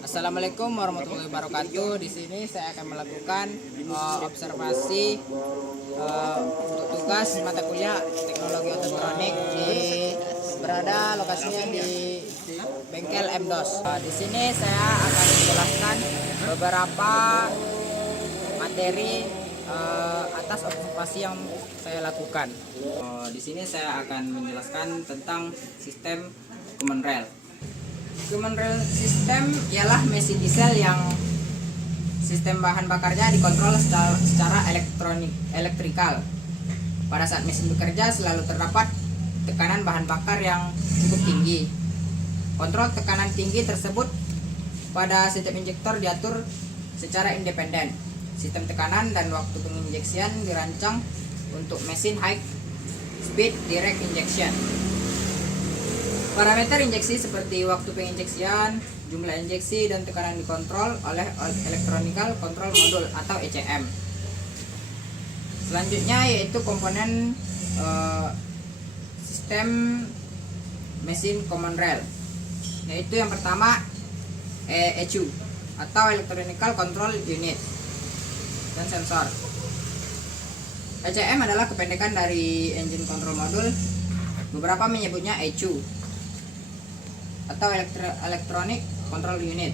Assalamualaikum warahmatullahi wabarakatuh. Di sini saya akan melakukan observasi untuk tugas mata kuliah teknologi ototronik berada lokasinya di bengkel MDOS. Di sini saya akan menjelaskan beberapa materi atas observasi yang saya lakukan. Di sini saya akan menjelaskan tentang sistem common rail. Common rail system ialah mesin diesel yang sistem bahan bakarnya dikontrol secara elektrikal. Pada saat mesin bekerja selalu terdapat tekanan bahan bakar yang cukup tinggi. Kontrol tekanan tinggi tersebut pada setiap injektor diatur secara independen. Sistem tekanan dan waktu penginjeksian dirancang untuk mesin high speed direct injection. Parameter injeksi seperti waktu penginjeksian, jumlah injeksi, dan tekanan dikontrol oleh Electronical Control Module atau ECM. Selanjutnya yaitu komponen sistem mesin common rail, yaitu yang pertama ECU atau Electronical Control Unit dan sensor. ECM adalah kependekan dari Engine Control Module. Beberapa menyebutnya ECU atau Electronic Control Unit.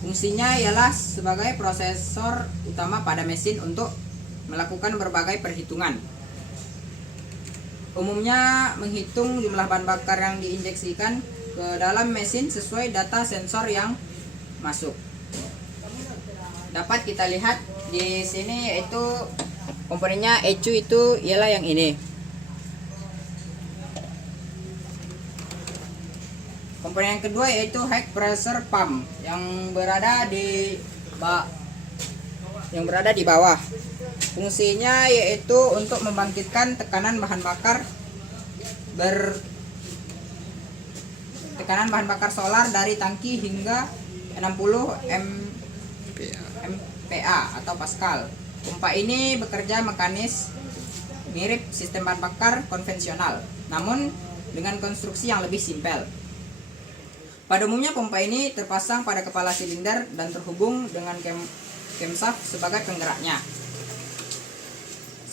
Fungsinya ialah sebagai prosesor utama pada mesin untuk melakukan berbagai perhitungan. Umumnya menghitung jumlah bahan bakar yang diinjeksikan ke dalam mesin sesuai data sensor yang masuk. Dapat kita lihat di sini yaitu komponennya ECU itu ialah yang ini. Komponen yang kedua yaitu high pressure pump yang berada di bawah. Fungsinya yaitu untuk membangkitkan tekanan bahan bakar solar dari tangki hingga 60 MPa atau Pascal. Pompa ini bekerja mekanis mirip sistem bahan bakar konvensional, namun dengan konstruksi yang lebih simpel. Pada umumnya pompa ini terpasang pada kepala silinder dan terhubung dengan camshaft sebagai penggeraknya.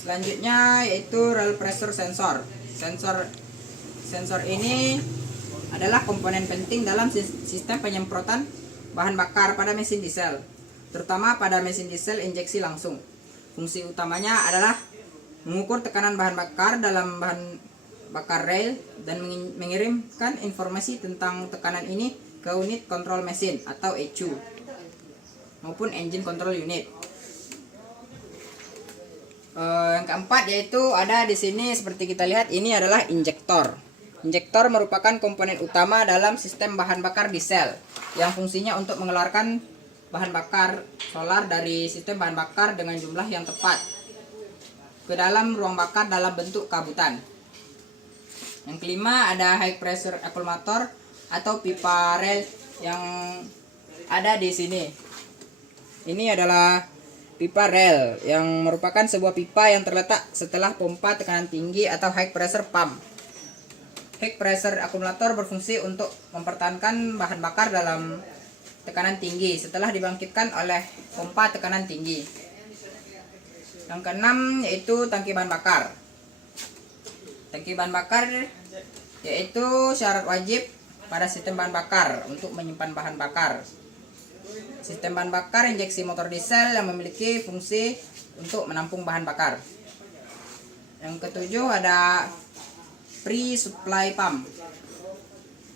Selanjutnya yaitu rail pressure sensor. Sensor ini adalah komponen penting dalam sistem penyemprotan bahan bakar pada mesin diesel, terutama pada mesin diesel injeksi langsung. Fungsi utamanya adalah mengukur tekanan bahan bakar dalam bahan bakar rail dan mengirimkan informasi tentang tekanan ini ke unit kontrol mesin atau ECU maupun engine control unit. Yang keempat yaitu ada di sini seperti kita lihat, ini adalah injektor. Injektor merupakan komponen utama dalam sistem bahan bakar diesel yang fungsinya untuk mengeluarkan bahan bakar solar dari sistem bahan bakar dengan jumlah yang tepat ke dalam ruang bakar dalam bentuk kabutan. Yang kelima ada high pressure accumulator atau pipa rail yang ada di sini. Ini adalah pipa rail yang merupakan sebuah pipa yang terletak setelah pompa tekanan tinggi atau high pressure pump. High pressure accumulator berfungsi untuk mempertahankan bahan bakar dalam tekanan tinggi setelah dibangkitkan oleh pompa tekanan tinggi. Yang keenam yaitu tangki bahan bakar. Tangki bahan bakar yaitu syarat wajib pada sistem bahan bakar untuk menyimpan bahan bakar. Sistem bahan bakar injeksi motor diesel yang memiliki fungsi untuk menampung bahan bakar. Yang ketujuh ada pre-supply pump.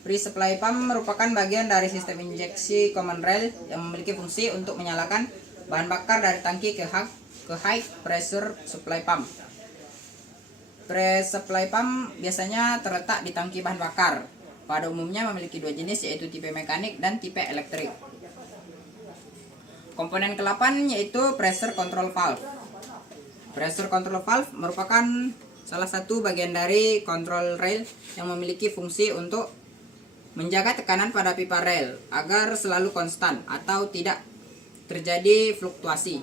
Pre-supply pump merupakan bagian dari sistem injeksi common rail yang memiliki fungsi untuk menyalakan bahan bakar dari tangki ke high pressure supply pump. Pre-supply pump biasanya terletak di tangki bahan bakar. Pada umumnya memiliki dua jenis yaitu tipe mekanik dan tipe elektrik. Komponen ke-8 yaitu pressure control valve. Pressure control valve merupakan salah satu bagian dari control rail yang memiliki fungsi untuk menjaga tekanan pada pipa rail agar selalu konstan atau tidak terjadi fluktuasi.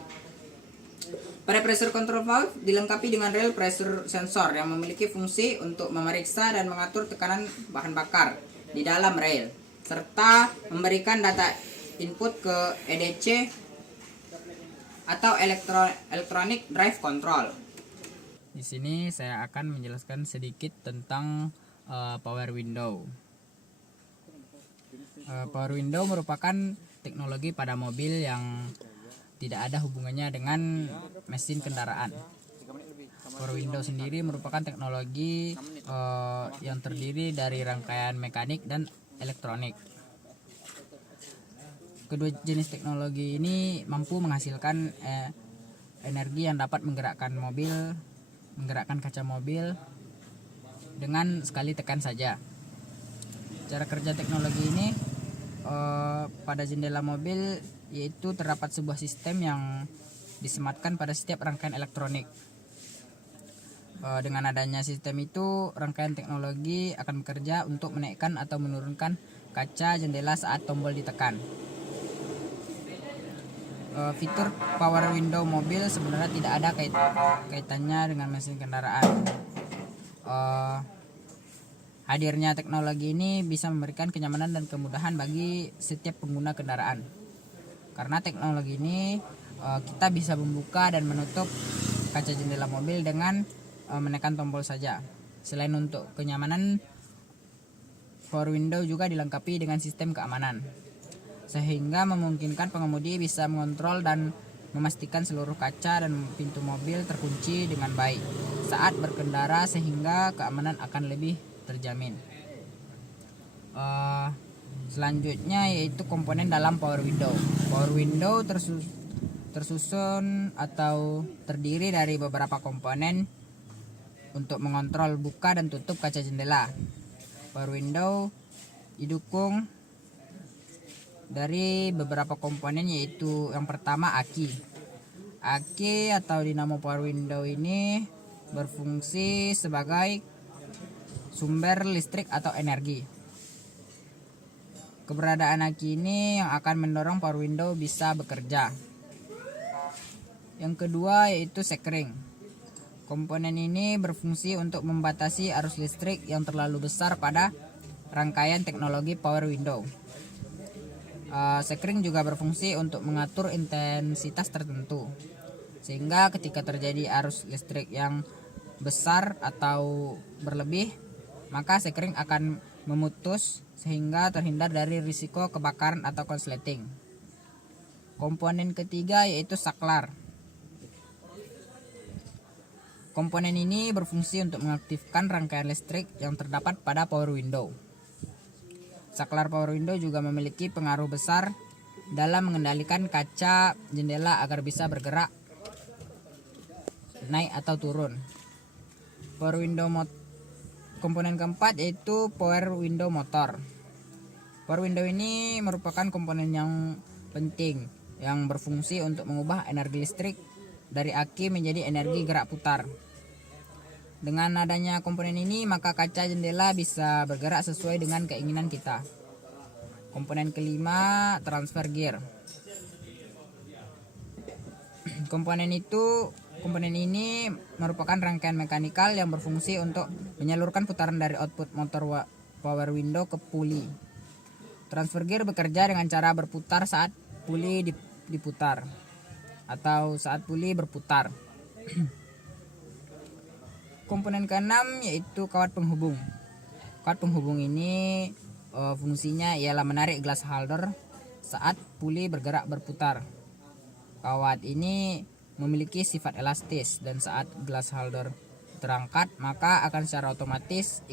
Pada pressure control valve dilengkapi dengan rail pressure sensor yang memiliki fungsi untuk memeriksa dan mengatur tekanan bahan bakar di dalam rail. serta memberikan data input ke EDC atau Electronic Drive Control. Di sini saya akan menjelaskan sedikit tentang power window. Power window merupakan teknologi pada mobil yang tidak ada hubungannya dengan mesin kendaraan. Power window sendiri merupakan teknologi yang terdiri dari rangkaian mekanik dan elektronik. Kedua jenis teknologi ini mampu menghasilkan energi yang dapat menggerakkan kaca mobil dengan sekali tekan saja. Cara kerja teknologi ini pada jendela mobil yaitu terdapat sebuah sistem yang disematkan pada setiap rangkaian elektronik. Dengan adanya sistem itu, rangkaian teknologi akan bekerja untuk menaikkan atau menurunkan kaca jendela saat tombol ditekan. Fitur power window mobil sebenarnya tidak ada kaitannya dengan mesin kendaraan. Hadirnya teknologi ini bisa memberikan kenyamanan dan kemudahan bagi setiap pengguna kendaraan. Karena teknologi ini kita bisa membuka dan menutup kaca jendela mobil dengan menekan tombol saja. Selain untuk kenyamanan, power window juga dilengkapi dengan sistem keamanan, sehingga memungkinkan pengemudi bisa mengontrol dan memastikan seluruh kaca dan pintu mobil terkunci dengan baik saat berkendara, sehingga keamanan akan lebih terjamin. Selanjutnya yaitu komponen dalam power window. Power window tersusun atau terdiri dari beberapa komponen untuk mengontrol buka dan tutup kaca jendela. Power window didukung dari beberapa komponen, yaitu yang pertama aki. Aki atau dinamo power window ini berfungsi sebagai sumber listrik atau energi. Keberadaan aki ini yang akan mendorong power window bisa bekerja. Yang kedua yaitu sekring. Komponen ini berfungsi untuk membatasi arus listrik yang terlalu besar pada rangkaian teknologi power window. Sekring juga berfungsi untuk mengatur intensitas tertentu, sehingga ketika terjadi arus listrik yang besar atau berlebih, maka sekring akan memutus sehingga terhindar dari risiko kebakaran atau konsleting. Komponen ketiga yaitu saklar. Komponen ini berfungsi untuk mengaktifkan rangkaian listrik yang terdapat pada power window. Saklar power window juga memiliki pengaruh besar dalam mengendalikan kaca jendela agar bisa bergerak naik atau turun. Komponen keempat yaitu power window motor. Power window ini merupakan komponen yang penting yang berfungsi untuk mengubah energi listrik dari aki menjadi energi gerak putar. Dengan adanya komponen ini, maka kaca jendela bisa bergerak sesuai dengan keinginan kita. Komponen kelima, transfer gear. Komponen ini merupakan rangkaian mekanikal yang berfungsi untuk menyalurkan putaran dari output motor power window ke puli. Transfer gear bekerja dengan cara berputar saat puli diputar atau saat puli berputar. Komponen keenam yaitu kawat penghubung. Kawat penghubung ini fungsinya ialah menarik glass holder saat puli bergerak berputar. Kawat ini memiliki sifat elastis dan saat glass holder terangkat maka akan secara otomatis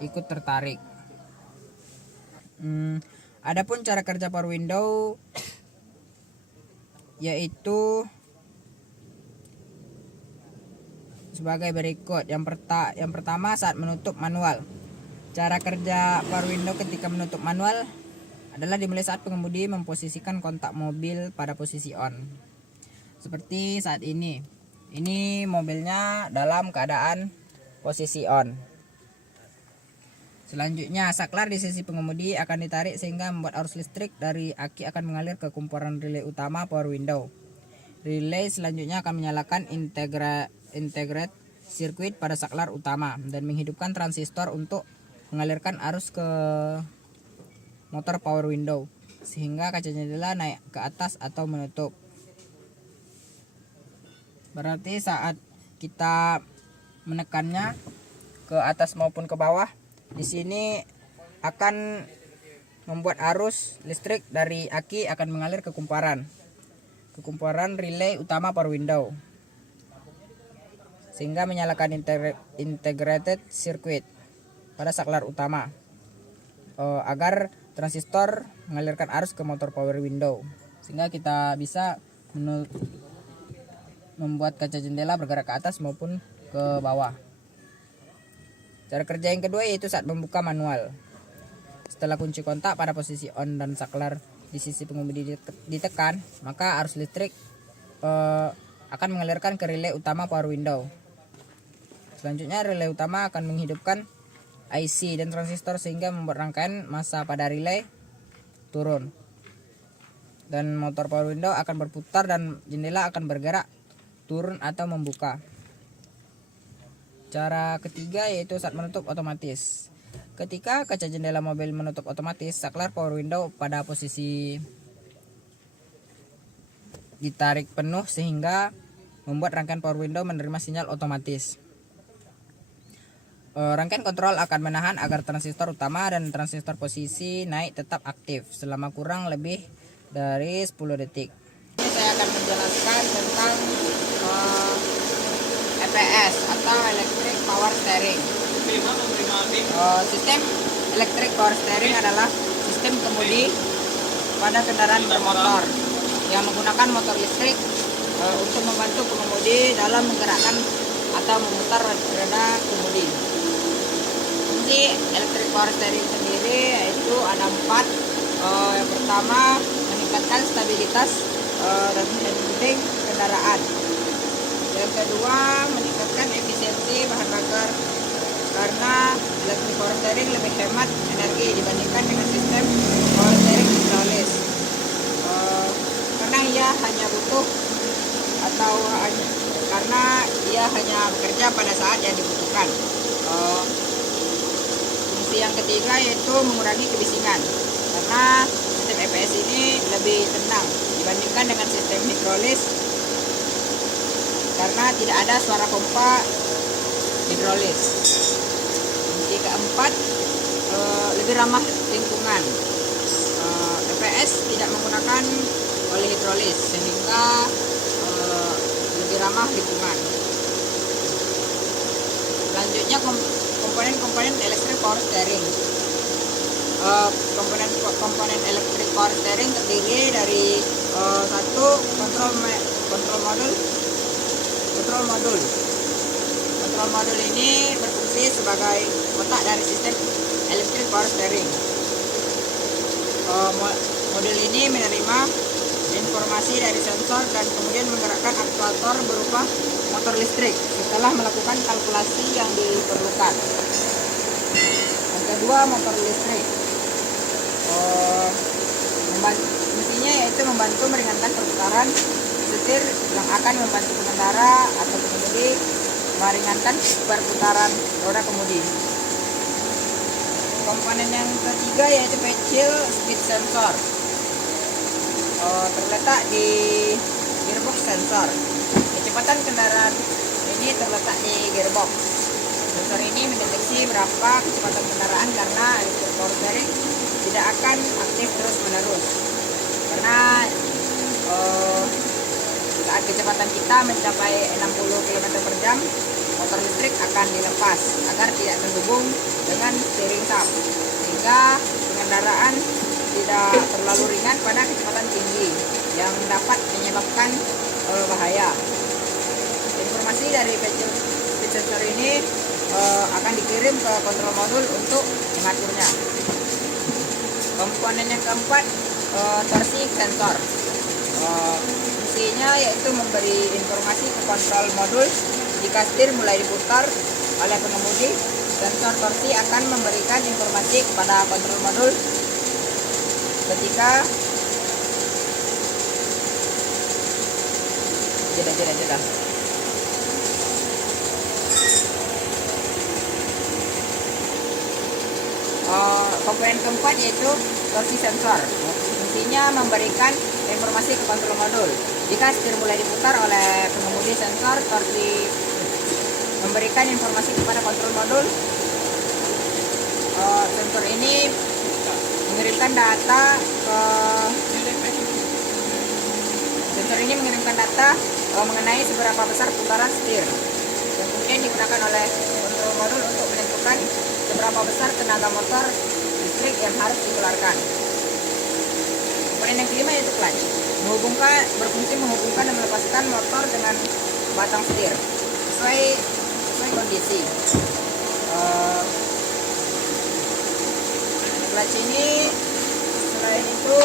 ikut tertarik. Adapun cara kerja power window yaitu sebagai berikut. Yang pertama saat menutup manual. Cara kerja power window ketika menutup manual adalah dimulai saat pengemudi memposisikan kontak mobil pada posisi on. Seperti saat ini. Ini mobilnya dalam keadaan posisi on. Selanjutnya, saklar di sisi pengemudi akan ditarik sehingga membuat arus listrik dari aki akan mengalir ke kumparan relay utama power window. Relay selanjutnya akan menyalakan integrate circuit pada saklar utama dan menghidupkan transistor untuk mengalirkan arus ke motor power window, sehingga kaca jendela naik ke atas atau menutup. Berarti saat kita menekannya ke atas maupun ke bawah, di sini akan membuat arus listrik dari aki akan mengalir ke kumparan relay utama power window, sehingga menyalakan integrated circuit pada saklar utama agar transistor mengalirkan arus ke motor power window, sehingga kita bisa membuat kaca jendela bergerak ke atas maupun ke bawah. Cara kerja yang kedua yaitu saat membuka manual. Setelah kunci kontak pada posisi on dan saklar di sisi pengemudi ditekan, maka arus listrik akan mengalirkan ke relay utama power window. Selanjutnya relay utama akan menghidupkan IC dan transistor sehingga membuat rangkaian massa pada relay turun. Dan motor power window akan berputar dan jendela akan bergerak turun atau membuka. Cara ketiga yaitu saat menutup otomatis. Ketika kaca jendela mobil menutup otomatis, saklar power window pada posisi ditarik penuh sehingga membuat rangkaian power window menerima sinyal otomatis. Rangkaian kontrol akan menahan agar transistor utama dan transistor posisi naik tetap aktif selama kurang lebih dari 10 detik. Ini saya akan menjelaskan tentang EPS atau Electric Power Steering. Sistem Electric Power Steering adalah sistem kemudi pada kendaraan bermotor yang menggunakan motor listrik untuk membantu pengemudi dalam menggerakkan atau memutar roda kemudi. Fungsi Electric Power Steering sendiri yaitu ada 4. Yang pertama, meningkatkan stabilitas dan handling kendaraan. Yang kedua, meningkatkan efisiensi bahan bakar karena Electric Power Steering lebih hemat energi dibandingkan dengan sistem power steering hidrolis. Karena ia hanya butuh atau karena ia hanya bekerja pada saat yang dibutuhkan. Fungsi yang ketiga yaitu mengurangi kebisingan karena sistem EPS ini lebih tenang dibandingkan dengan sistem hidrolis karena tidak ada suara pompa hidrolis. Fungsi keempat, lebih ramah lingkungan. EPS tidak menggunakan oli hidrolis sehingga lebih ramah lingkungan. Selanjutnya komponen Electric Power Steering. Komponen Electric Power Steering terdiri dari satu kontrol modul. Kontrol modul ini berfungsi sebagai otak dari sistem Electric Power Steering. Modul ini menerima informasi dari sensor dan kemudian menggerakkan aktuator berupa motor listrik setelah melakukan kalkulasi yang diperlukan. Yang kedua, motor listrik. Fungsinya yaitu membantu meringankan perputaran setir yang akan membantu pengendara atau pengemudi meringankan perputaran roda kemudi. Komponen yang ketiga yaitu pedal speed sensor. Terletak di gearbox sensor. Kecepatan kendaraan ini terletak di gearbox. Sensor ini mendeteksi berapa kecepatan kendaraan karena Electric Power Steering tidak akan aktif terus menerus karena saat kecepatan kita mencapai 60 km per jam, motor listrik akan dilepas agar tidak terhubung dengan steering sub sehingga pengendaraan tidak terlalu ringan pada kecepatan tinggi yang dapat menyebabkan bahaya. Informasi dari speed sensor ini akan dikirim ke kontrol modul untuk mengaturnya. Komponen yang keempat, torsi sensor. Fungsinya yaitu memberi informasi ke kontrol modul jika setir mulai diputar oleh pengemudi. Sensor torsi akan memberikan informasi kepada kontrol modul ketika jeda. Komponen keempat yaitu torsi sensor. Fungsinya memberikan informasi ke kontrol modul. Jika setir mulai diputar oleh pengemudi, sensor torsi memberikan informasi kepada kontrol modul. Sensor ini mengirimkan data mengenai seberapa besar putaran setir, yang kemudian digunakan oleh kontrol modul untuk menentukan seberapa besar tenaga motor listrik yang harus dikeluarkan. Komponen yang kelima yaitu clutch, berfungsi menghubungkan dan melepaskan motor dengan batang setir sesuai kondisi. Clutch ini selain itu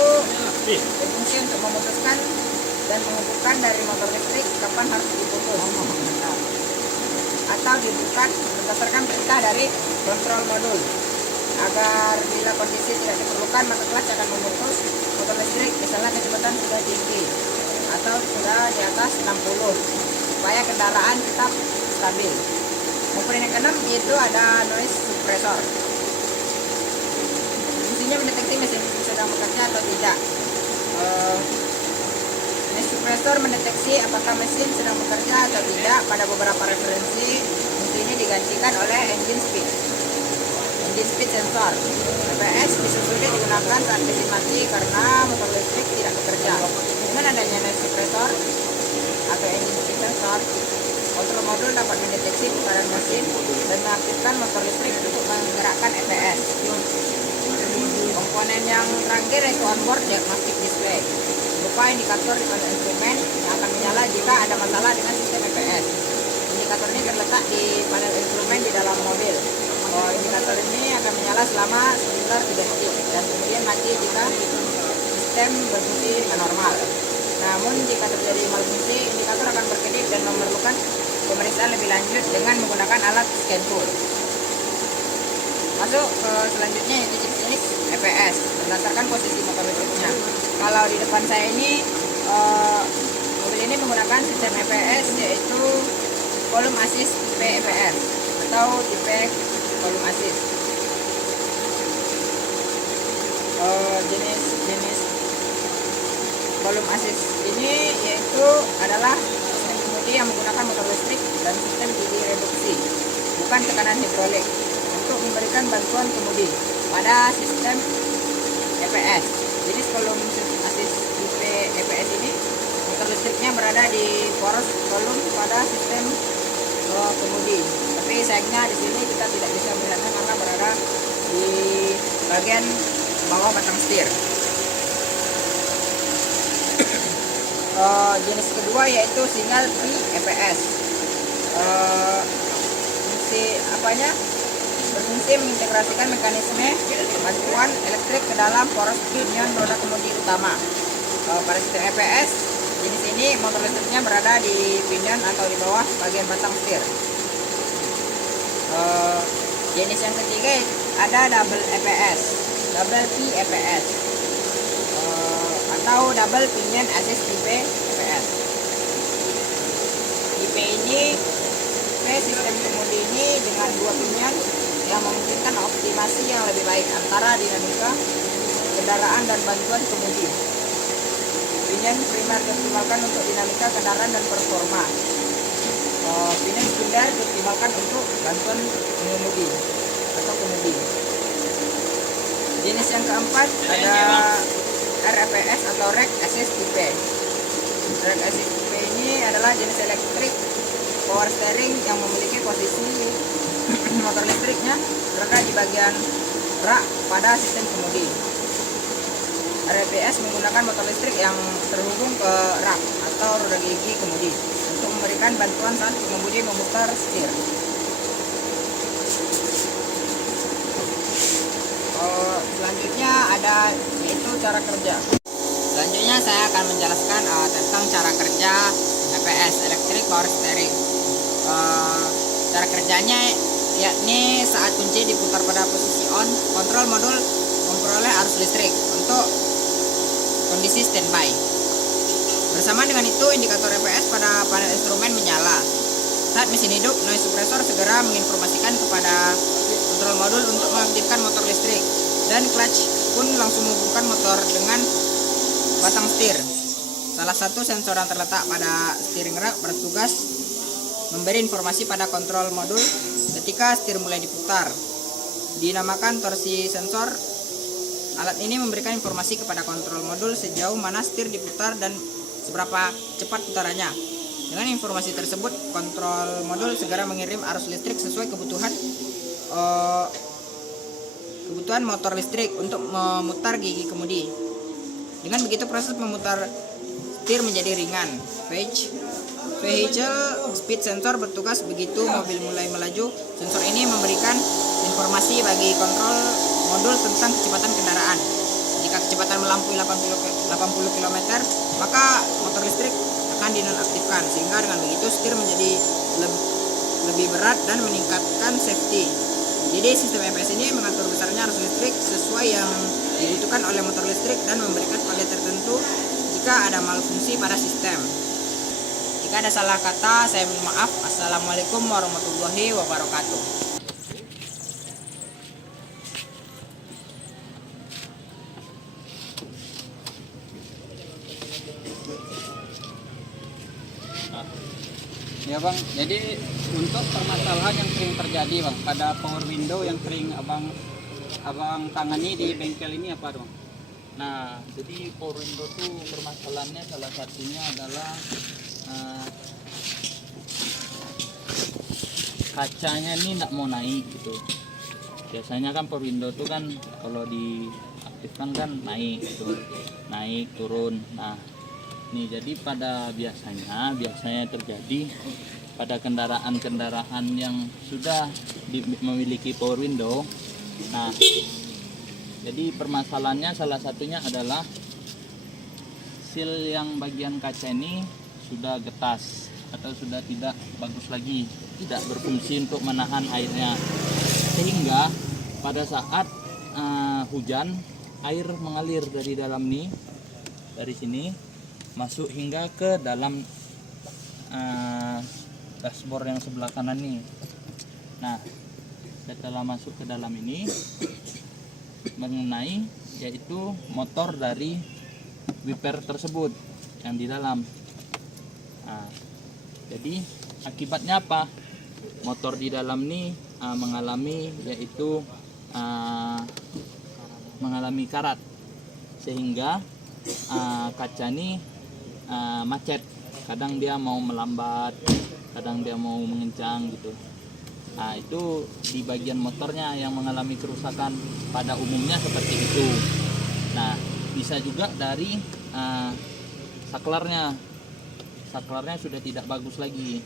berfungsi untuk memutuskan dan menghubungkan dari motor listrik kapan harus diputus atau dibuka berdasarkan perintah dari kontrol modul. Agar bila kondisi tidak diperlukan, maka clutch akan memutus motor listrik misalnya kecepatan sudah tinggi atau sudah di atas 60 supaya kendaraan tetap stabil. Komponen yang keenam yaitu ada noise suppressor. Fungsinya mendeteksi mesin sedang bekerja atau tidak. Noise suppressor mendeteksi apakah mesin sedang bekerja atau tidak. Pada beberapa referensi, fungsi ini digantikan oleh engine speed sensor. EPS bisa sulit digunakan saat mesin mati karena motor listrik tidak bekerja. Dengan adanya noise suppressor atau engine speed sensor, kontrol modul dapat mendeteksi putaran mesin dan mengaktifkan motor listrik untuk menggerakkan EPS. Komponen yang terakhir yaitu onboard diagnostic display, berupa indikator di panel instrumen yang akan menyala jika ada masalah dengan sistem EPS. Indikator ini terletak di panel instrumen di dalam mobil. Indikator ini akan menyala selama sekitar 3 detik dan kemudian mati jika sistem berfungsi dengan normal. Namun jika terjadi malfungsi, indikator akan berkedip dan memerlukan pemeriksaan lebih lanjut dengan menggunakan alat scan tool. Masuk ke selanjutnya yaitu jenis EPS berdasarkan posisi motor listriknya. Kalau di depan saya ini mobil ini menggunakan sistem EPS yaitu volume assist tipe EPS atau tipe volume assist. Jenis volume assist ini yaitu adalah sistem kemudi yang menggunakan motor listrik dan sistem gigi reduksi, bukan tekanan hidrolik, untuk memberikan bantuan kemudi pada sistem EPS. Jenis volume assist tipe EPS ini motor listriknya berada di poros volume pada sistem kemudi. Tapi sayangnya di sini kita tidak bisa melihatnya karena berada di bagian bawah batang setir. Jenis kedua yaitu single P EPS. Fungsi apanya? Berfungsi mengintegrasikan mekanisme bantuan elektrik ke dalam poros pinion roda kemudi utama. Pada sistem EPS jenis ini motor listriknya berada di pinion atau di bawah bagian batang setir. Jenis yang ketiga ada double EPS, double P EPS, atau double pinion assist tipe EPS. Tipe ini sistem kemudi ini dengan dua pinion yang memungkinkan optimasi yang lebih baik antara dinamika kendaraan dan bantuan kemudi. Pinion primer dioptimalkan untuk dinamika kendaraan dan performa. Pinion sekunder dioptimalkan untuk bantuan pengemudi atau kemudi. Jenis yang keempat ada RAPS atau Rack Assist Tipe. Rack Assist Tipe ini adalah jenis elektrik power steering yang memiliki posisi motor listriknya berada di bagian rak pada sistem kemudi. RAPS menggunakan motor listrik yang terhubung ke rak atau roda gigi kemudi untuk memberikan bantuan saat pengemudi memutar setir. Selanjutnya ada yaitu cara kerja. Selanjutnya saya akan menjelaskan tentang cara kerja EPS, Electric Power Steering. Cara kerjanya yakni saat kunci diputar pada posisi on, kontrol modul memperoleh arus listrik untuk kondisi standby. Bersama dengan itu, indikator EPS pada panel instrumen menyala. Saat mesin hidup, noise suppressor segera menginformasikan kepada kontrol modul untuk mengaktifkan motor listrik, dan clutch pun langsung menghubungkan motor dengan batang setir. Salah satu sensor yang terletak pada steering rack bertugas memberi informasi pada kontrol modul ketika setir mulai diputar. Dinamakan torsi sensor. Alat ini memberikan informasi kepada kontrol modul sejauh mana setir diputar dan seberapa cepat putarannya. Dengan informasi tersebut, kontrol modul segera mengirim arus listrik sesuai kebutuhan motor listrik untuk memutar gigi kemudi. Dengan begitu proses memutar setir menjadi ringan. Vehicle speed sensor bertugas begitu mobil mulai melaju. Sensor ini memberikan informasi bagi kontrol modul tentang kecepatan kendaraan. Jika kecepatan melampaui 80 km, maka motor listrik akan dinonaktifkan, sehingga dengan begitu setir menjadi lebih berat dan meningkatkan safety. Jadi sistem EPS ini mengatur besarnya arus listrik sesuai yang dibutuhkan oleh motor listrik dan memberikan pada tertentu jika ada malfungsi pada sistem. Jika ada salah kata, saya mohon maaf. Assalamualaikum warahmatullahi wabarakatuh. Ya bang, jadi untuk permasalahan yang sering terjadi bang pada power window yang sering abang tangani di bengkel ini apa bang? Nah, jadi power window tuh permasalahannya salah satunya adalah kacanya ini nggak mau naik gitu. Biasanya kan power window tuh kan kalau diaktifkan kan naik gitu, naik turun. Nah, nih jadi pada biasanya terjadi pada kendaraan yang sudah memiliki power window. Nah, jadi permasalahannya salah satunya adalah seal yang bagian kaca ini sudah getas atau sudah tidak bagus lagi, tidak berfungsi untuk menahan airnya, sehingga pada saat hujan air mengalir dari dalam nih, dari sini masuk hingga ke dalam dashboard yang sebelah kanan nih. Nah, setelah masuk ke dalam ini mengenai yaitu motor dari wiper tersebut yang di dalam. Nah, jadi akibatnya apa? Motor di dalam ini mengalami yaitu mengalami karat, sehingga kaca ini macet. Kadang dia mau melambat, kadang dia mau mengencang gitu. Nah, itu di bagian motornya yang mengalami kerusakan, pada umumnya seperti itu. Nah, bisa juga dari saklarnya sudah tidak bagus lagi.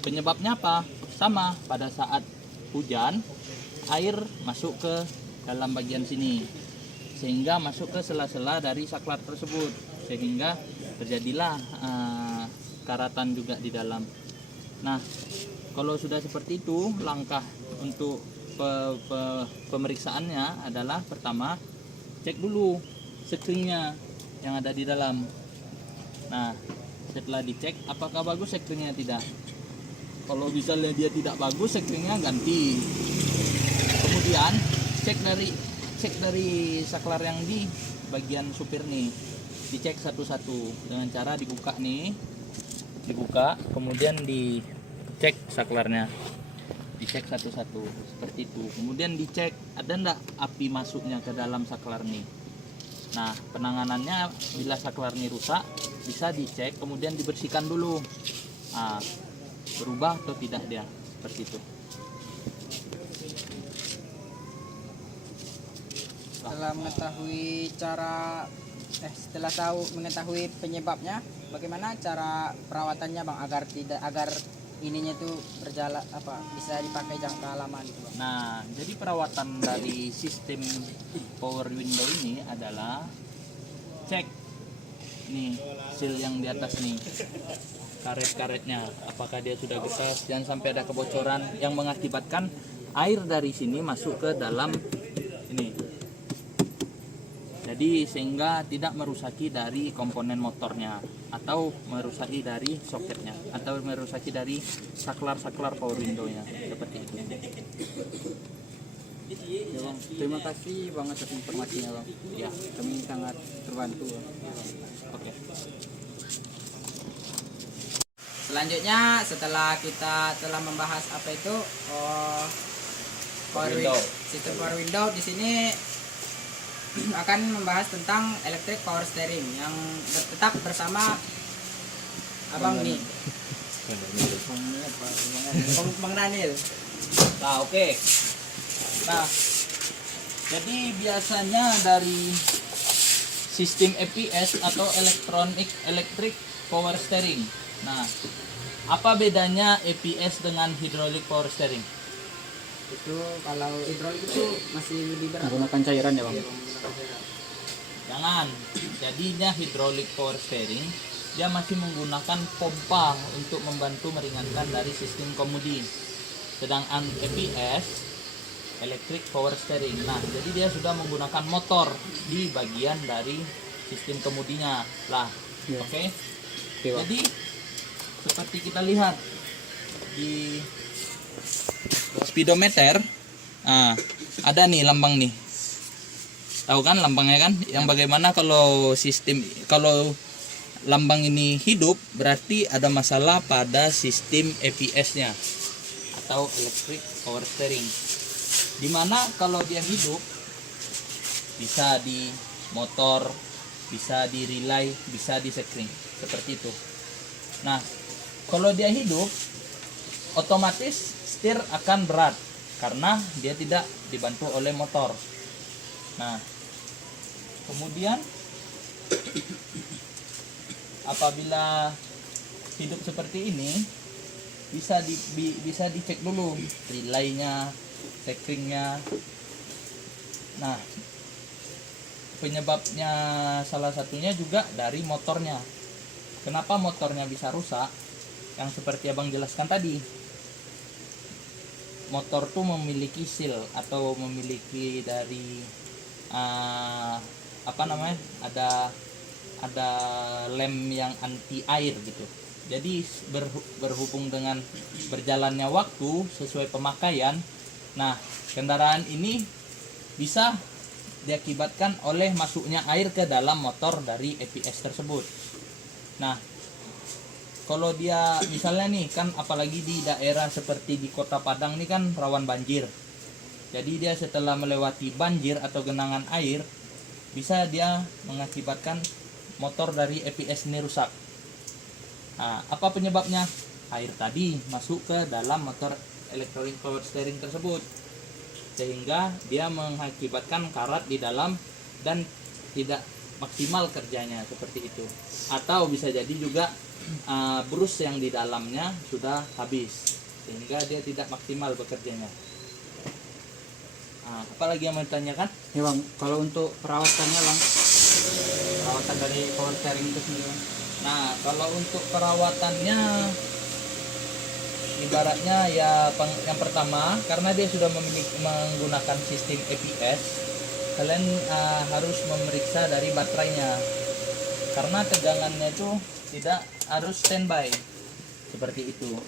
Penyebabnya apa? Sama, pada saat hujan air masuk ke dalam bagian sini, sehingga masuk ke sela-sela dari saklar tersebut, sehingga terjadilah karatan juga di dalam. Nah, kalau sudah seperti itu, langkah untuk pemeriksaannya adalah pertama cek dulu sekringnya yang ada di dalam. Nah, setelah dicek apakah bagus sekringnya, tidak. Kalau misalnya dia tidak bagus, sekringnya ganti. Kemudian cek dari saklar yang di bagian supir nih, dicek satu-satu dengan cara dibuka nih, kemudian dicek saklarnya, dicek satu-satu seperti itu. Kemudian dicek ada enggak api masuknya ke dalam saklar nih. Nah, penanganannya bila saklar ini rusak bisa dicek, kemudian dibersihkan dulu. Nah, berubah atau tidak dia, seperti itu. Setelah mengetahui penyebabnya, bagaimana cara perawatannya bang agar ininya tuh berjalan bisa dipakai jangka lama gitu bang? Nah, jadi perawatan dari sistem power window ini adalah cek nih seal yang di atas nih, karet-karetnya apakah dia sudah getas, jangan sampai ada kebocoran yang mengakibatkan air dari sini masuk ke dalam ini. Jadi sehingga tidak merusaki dari komponen motornya, atau merusaki dari soketnya, atau merusaki dari saklar-saklar power window-nya, seperti itu. Ya bang, terima kasih bang atas informasinya bang. Ya, Kami sangat terbantu bang. oke. Selanjutnya setelah kita telah membahas apa itu Power window. sistem power window, di sini akan membahas tentang electric power steering yang tetap bersama Abang nih, Bang Daniel. Nah, oke. Nah, jadi biasanya dari sistem EPS atau electric power steering. Nah, apa bedanya EPS dengan hydraulic power steering? Itu kalau hidrolik itu masih lebih berat. Menggunakan cairan ya bang. Jangan. Jadinya hydraulic power steering dia masih menggunakan pompa untuk membantu meringankan dari sistem kemudi. Sedangkan EPS electric power steering. Nah, jadi dia sudah menggunakan motor di bagian dari sistem kemudinya. Lah, Ya. oke. Oke bang. Jadi seperti kita lihat di speedometer, nah, ada nih lambang nih. Tahu kan lambangnya kan? Yang bagaimana kalau lambang ini hidup berarti ada masalah pada sistem EPS-nya atau electric power steering. Dimana kalau dia hidup bisa di motor, bisa di relay, bisa di sekring seperti itu. Nah, kalau dia hidup otomatis setir akan berat karena dia tidak dibantu oleh motor. Nah, kemudian apabila hidup seperti ini bisa dicek dulu relaynya, sekringnya. Nah, penyebabnya salah satunya juga dari motornya. Kenapa motornya bisa rusak? Yang seperti abang jelaskan tadi, motor tuh memiliki seal atau memiliki dari ada lem yang anti air gitu. Jadi berhubung dengan berjalannya waktu sesuai pemakaian, nah kendaraan ini bisa diakibatkan oleh masuknya air ke dalam motor dari EPS tersebut. Nah, kalau dia misalnya nih kan, apalagi di daerah seperti di Kota Padang nih kan rawan banjir. Jadi dia setelah melewati banjir atau genangan air, bisa dia mengakibatkan motor dari EPS ini rusak. Nah, apa penyebabnya? Air tadi masuk ke dalam motor electric power steering tersebut, sehingga dia mengakibatkan karat di dalam dan tidak maksimal kerjanya seperti itu. Atau bisa jadi juga brus yang di dalamnya sudah habis, sehingga dia tidak maksimal bekerjanya. Apalagi yang mau ditanyakan? Ya bang, kalau untuk perawatannya bang, perawatan dari power steering itu sendiri bang. Nah, kalau untuk perawatannya ibaratnya ya yang pertama, karena dia sudah menggunakan sistem EPS, kalian harus memeriksa dari baterainya, karena tegangannya itu tidak harus standby seperti itu.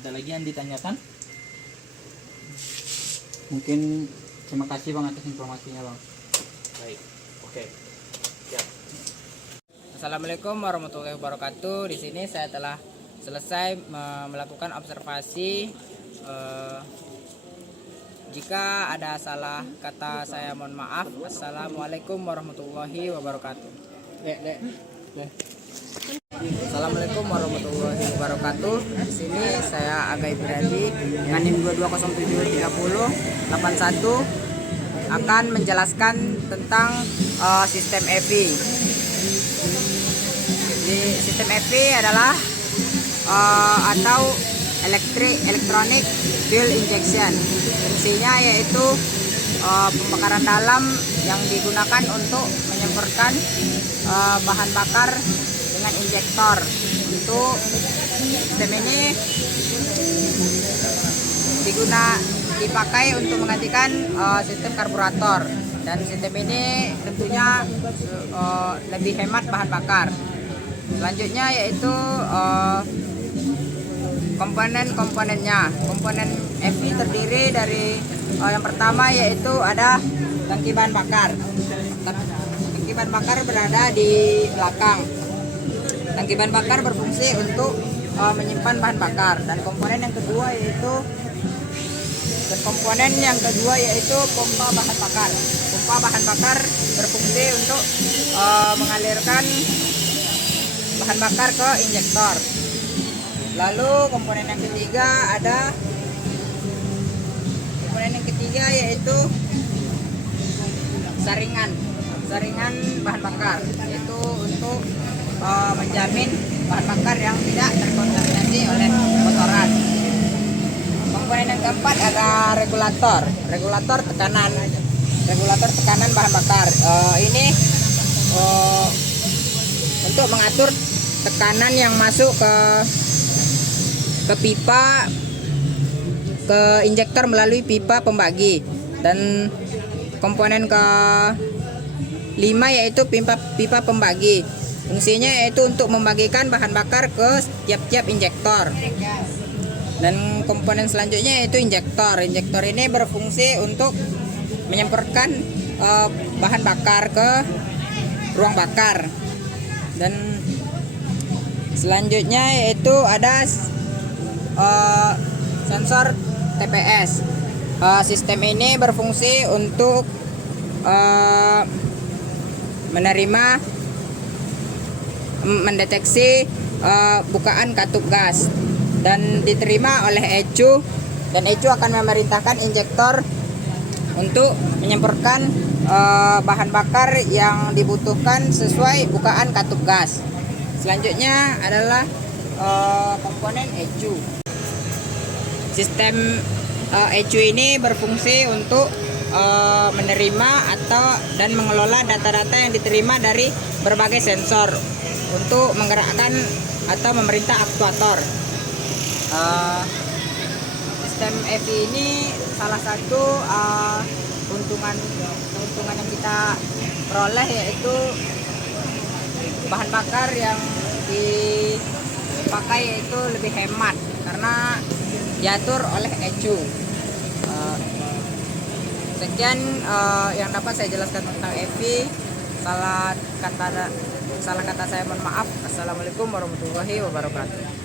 Ada lagi yang ditanyakan? Mungkin terima kasih bang atas informasinya bang. Baik, oke. Siap. Assalamualaikum warahmatullahi wabarakatuh. Di sini saya telah selesai melakukan observasi. Jika ada salah kata saya mohon maaf. Assalamualaikum warahmatullahi wabarakatuh. Assalamualaikum warahmatullahi wabarakatuh. Di sini saya Aga Ibradi dengan NIM 22073081 akan menjelaskan tentang sistem EV. Di sistem EV adalah atau electronic fuel injection. Fungsinya yaitu pembakaran dalam yang digunakan untuk menyemprotkan bahan bakar dengan injektor. Untuk sistem ini dipakai untuk menggantikan sistem karburator, dan sistem ini tentunya lebih hemat bahan bakar. Selanjutnya yaitu komponen-komponennya. Komponen EV terdiri dari yang pertama yaitu ada tangki bahan bakar. Tangki bahan bakar berada di belakang. Tangki bahan bakar berfungsi untuk menyimpan bahan bakar. Dan komponen yang kedua yaitu pompa bahan bakar. Pompa bahan bakar berfungsi untuk mengalirkan bahan bakar ke injektor. Lalu komponen yang ketiga yaitu saringan bahan bakar, yaitu untuk menjamin bahan bakar yang tidak terkontaminasi oleh kotoran. Komponen yang keempat ada regulator tekanan bahan bakar. Ini untuk mengatur tekanan yang masuk ke pipa, ke injektor melalui pipa pembagi. Dan komponen ke-5 yaitu pipa pembagi. Fungsinya yaitu untuk membagikan bahan bakar ke tiap-tiap injektor. Dan komponen selanjutnya yaitu injektor. Injektor ini berfungsi untuk menyemprotkan bahan bakar ke ruang bakar. Dan selanjutnya yaitu ada sensor TPS. Sistem ini berfungsi untuk mendeteksi bukaan katup gas dan diterima oleh ECU, dan ECU akan memerintahkan injektor untuk menyemprotkan bahan bakar yang dibutuhkan sesuai bukaan katup gas. Selanjutnya adalah komponen ECU. Sistem ECU ini berfungsi untuk menerima dan mengelola data-data yang diterima dari berbagai sensor untuk menggerakkan atau memerintah aktuator. Sistem EV ini salah satu keuntungan yang kita peroleh yaitu bahan bakar yang dipakai itu lebih hemat karena diatur oleh ECU. Sekian yang dapat saya jelaskan tentang EV. Salah kata saya mohon maaf. Assalamualaikum warahmatullahi wabarakatuh.